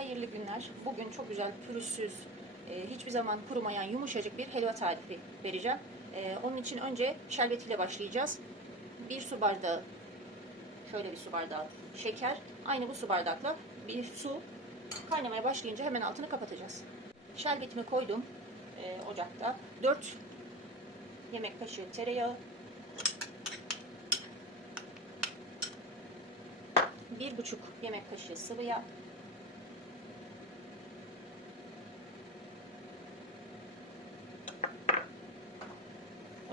Hayırlı günler. Bugün çok güzel, pürüzsüz, e, hiçbir zaman kurumayan yumuşacık bir helva tarifi vereceğim. E, onun için önce şerbetiyle başlayacağız. Bir su bardağı, şöyle bir su bardağı şeker. Aynı bu su bardakla bir su kaynamaya başlayınca hemen altını kapatacağız. Şerbetimi koydum e, ocakta. 4 yemek kaşığı tereyağı, bir buçuk yemek kaşığı sıvı yağ,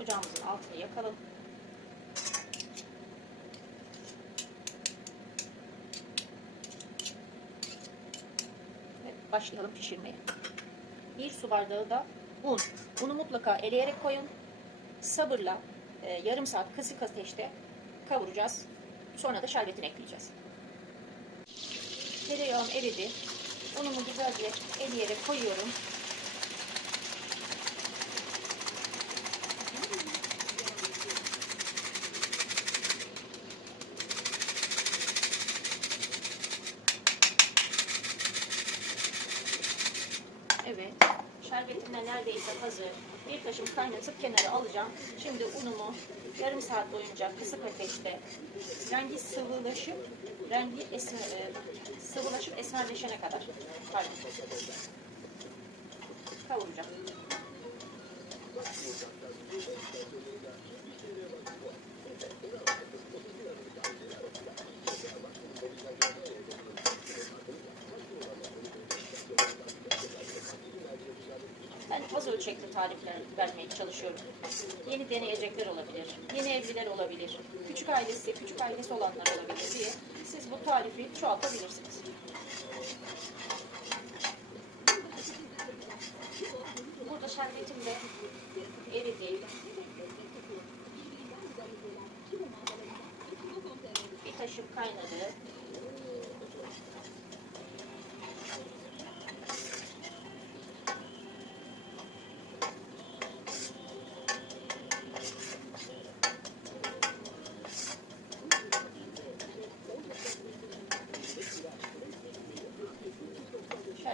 Ocağımızın altını yakalım. Ve başlayalım pişirmeye. Bir su bardağı da un. Unu mutlaka eleyerek koyun. Sabırla e, yarım saat kısık ateşte kavuracağız. Sonra da şerbetini ekleyeceğiz. Tereyağım eridi. Unumu güzelce eleyerek koyuyorum. Evet. Şerbetim de neredeyse hazır. Bir taşım kaynatıp kenara alacağım. Şimdi unumu yarım saat boyunca kısık ateşte rengi sıvılaşıp rengi esmer, e, sıvılaşıp esmerleşene kadar pardon, kavuracağım. Ölçekli tarifler vermeye çalışıyorum. Yeni deneyecekler olabilir, yeni evliler olabilir, küçük ailesi, küçük ailesi olanlar olabilir diye siz bu tarifi çoğaltabilirsiniz. Burada şerbetim de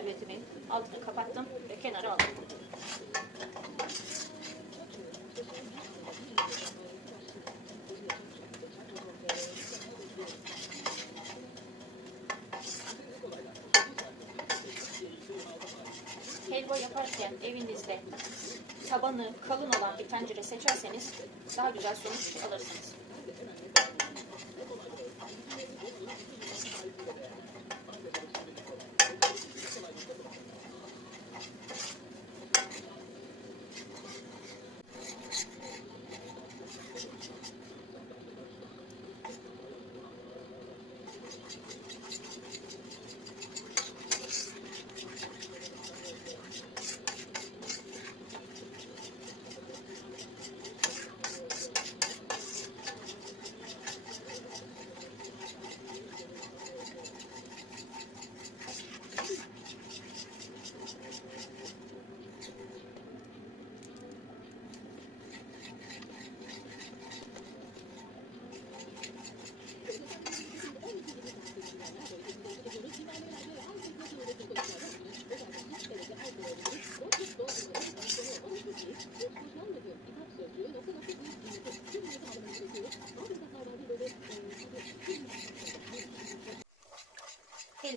Şerbetimin altını kapattım ve kenara aldım. Helva yaparken evinizde tabanı kalın olan bir tencere seçerseniz daha güzel sonuç alırsınız.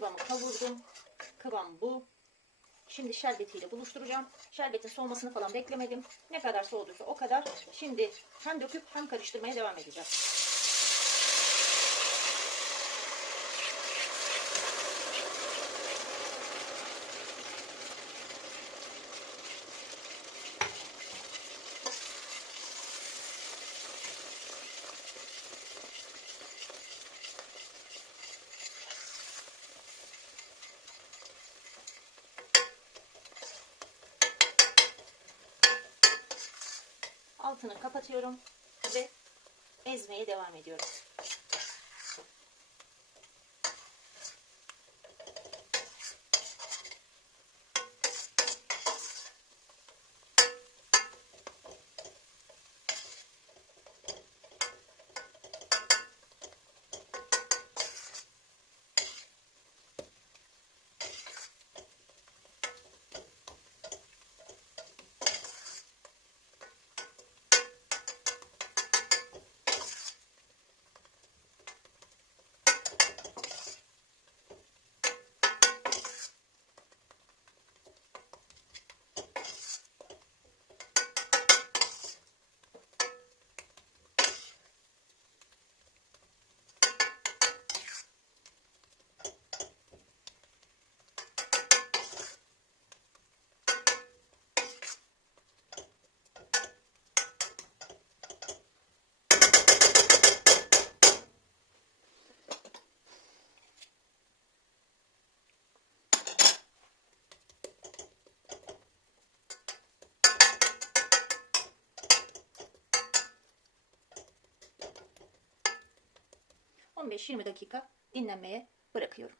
Helvamı kavurdum. Kıvam bu. Şimdi şerbetiyle buluşturacağım. Şerbetin soğumasını falan beklemedim. Ne kadar soğuduysa o kadar. Şimdi hem döküp hem karıştırmaya devam edeceğiz. Altını kapatıyorum ve ezmeye devam ediyorum. 15-20 dakika dinlenmeye bırakıyorum.